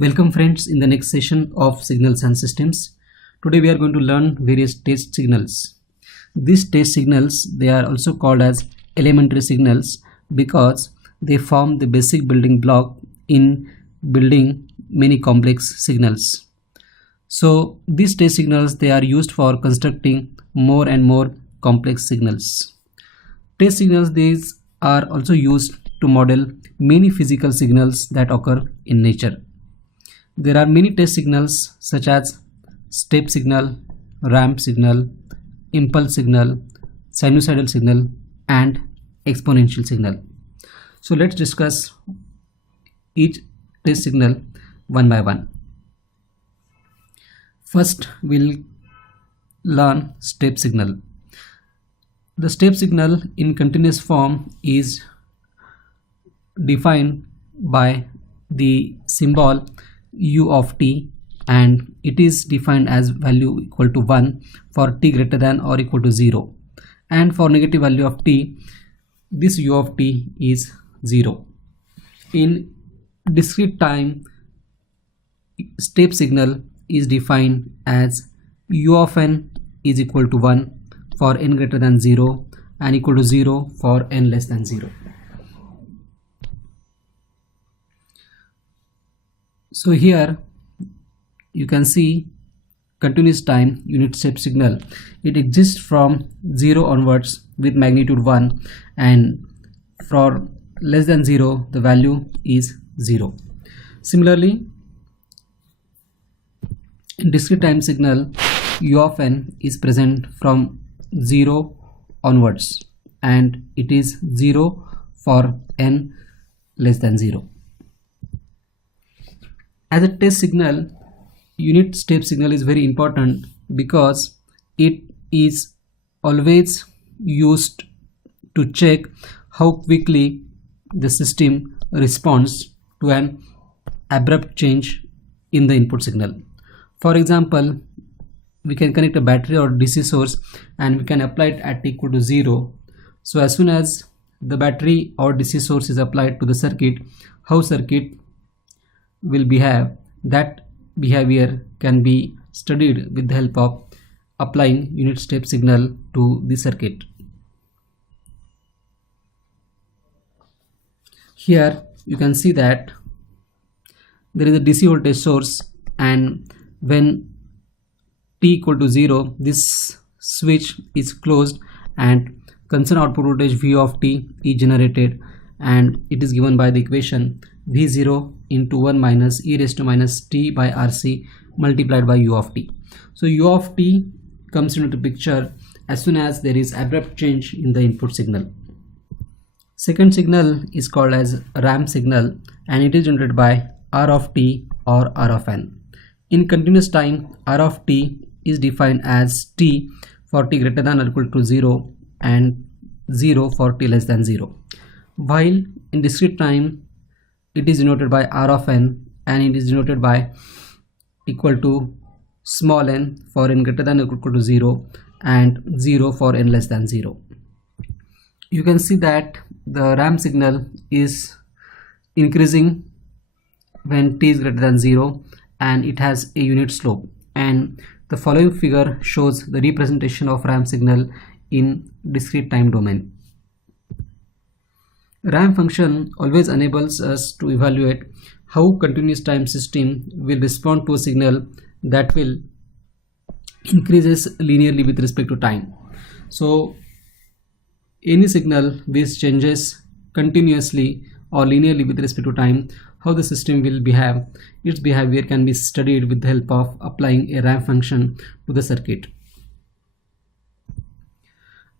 Welcome friends in the next session of Signals and Systems. Today we are going to learn various test signals. These test signals, they are also called as elementary signals because they form the basic building block in building many complex signals. So these test signals, they are used for constructing more and more complex signals. Test signals, these are also used to model many physical signals that occur in nature. There are many test signals such as step signal, ramp signal, impulse signal, sinusoidal signal, and exponential signal. So let's discuss each test signal one by one. First, we'll learn step signal. The step signal in continuous form is defined by the symbol u of t, and it is defined as value equal to 1 for t greater than or equal to 0, and for negative value of t this u of t is 0. In discrete time, step signal is defined as u of n is equal to 1 for n greater than 0 and equal to 0 for n less than 0. So here you can see continuous time unit step signal. It exists from 0 onwards with magnitude 1, and for less than 0 the value is 0. Similarly, in discrete time signal, u of n is present from 0 onwards, and it is 0 for n less than 0. As a test signal, unit step signal is very important because it is always used to check how quickly the system responds to an abrupt change in the input signal. For example, we can connect a battery or DC source and we can apply it at equal to 0. So as soon as the battery or DC source is applied to the circuit, how circuit will behave, that behavior can be studied with the help of applying unit step signal to the circuit. Here you can see that there is a DC voltage source, and when t equal to 0 this switch is closed and concerned output voltage v of t is generated, and it is given by the equation v0 into 1 minus e raised to minus t by rc multiplied by u of t. So u of t comes into the picture as soon as there is abrupt change in the input signal. Second signal is called as ramp signal, and it is generated by r of t or r of n. In continuous time, r of t is defined as t for t greater than or equal to 0 and 0 for t less than 0, while in discrete time it is denoted by r of n, and it is denoted by equal to small n for n greater than or equal to 0 and 0 for n less than 0. You can see that the ramp signal is increasing when t is greater than 0 and it has a unit slope, and the following figure shows the representation of ramp signal in discrete time domain. Ramp function always enables us to evaluate how continuous time system will respond to a signal that will increases linearly with respect to time. So any signal which changes continuously or linearly with respect to time, how the system will behave, its behavior can be studied with the help of applying a ramp function to the circuit.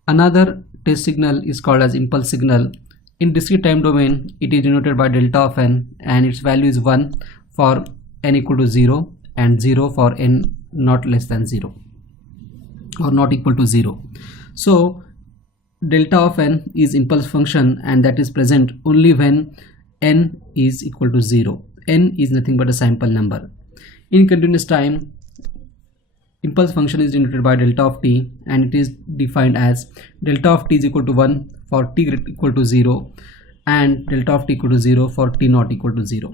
Another test signal is called as impulse signal. In discrete time domain, it is denoted by delta of n, and its value is 1 for n equal to 0 and 0 for n not less than 0 or not equal to 0. So delta of n is impulse function, and that is present only when n is equal to 0. N is nothing but a sample number. In continuous time, impulse function is denoted by delta of t, and it is defined as delta of t is equal to 1 for t equal to 0 and delta of t equal to 0 for t not equal to 0.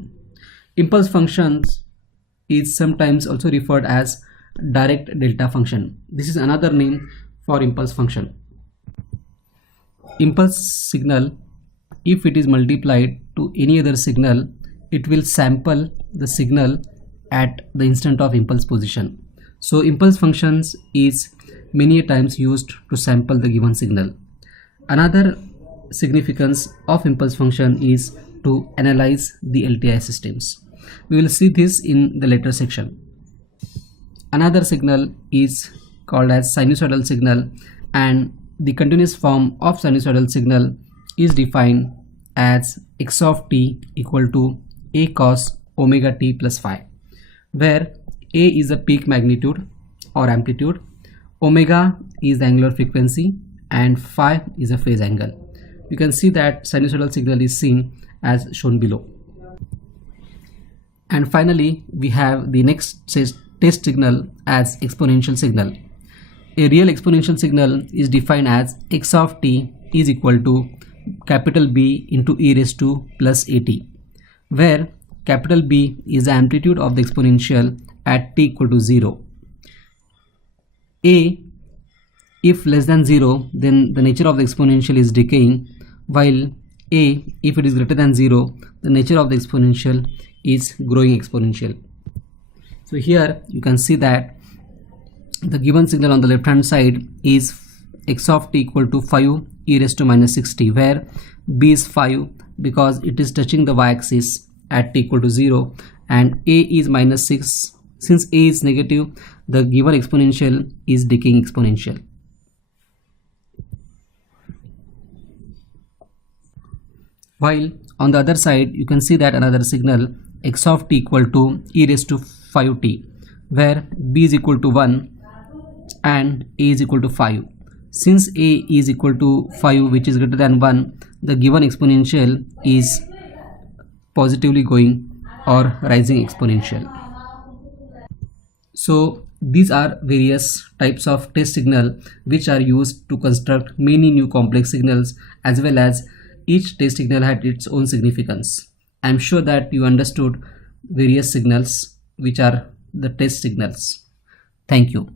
Impulse functions is sometimes also referred as direct delta function. This is another name for impulse function. Impulse signal, if it is multiplied to any other signal, it will sample the signal at the instant of impulse position. So impulse functions is many times used to sample the given signal. Another significance of impulse function is to analyze the LTI systems. We will see this in the later section. Another signal is called as sinusoidal signal, and the continuous form of sinusoidal signal is defined as x of t equal to a cos omega t plus phi, where a is the peak magnitude or amplitude, omega is the angular frequency, and phi is a phase angle. You can see that sinusoidal signal is seen as shown below. And finally, we have the next test signal as exponential signal. A real exponential signal is defined as x of t is equal to capital B into e raised to plus at, where capital B is the amplitude of the exponential at t equal to 0. A, if less than 0, then the nature of the exponential is decaying, while a, if it is greater than 0, the nature of the exponential is growing exponential. So here you can see that the given signal on the left hand side is x of t equal to 5 e raised to minus 60, where b is 5 because it is touching the y-axis at t equal to 0, and a is minus 6. Since a is negative, the given exponential is decaying exponential. While on the other side you can see that another signal x of t equal to e raised to 5t, where b is equal to 1 and a is equal to 5. Since a is equal to 5, which is greater than 1, the given exponential is positively going or rising exponential. So these are various types of test signal which are used to construct many new complex signals, as well as each test signal had its own significance. I am sure that you understood various signals which are the test signals. Thank you.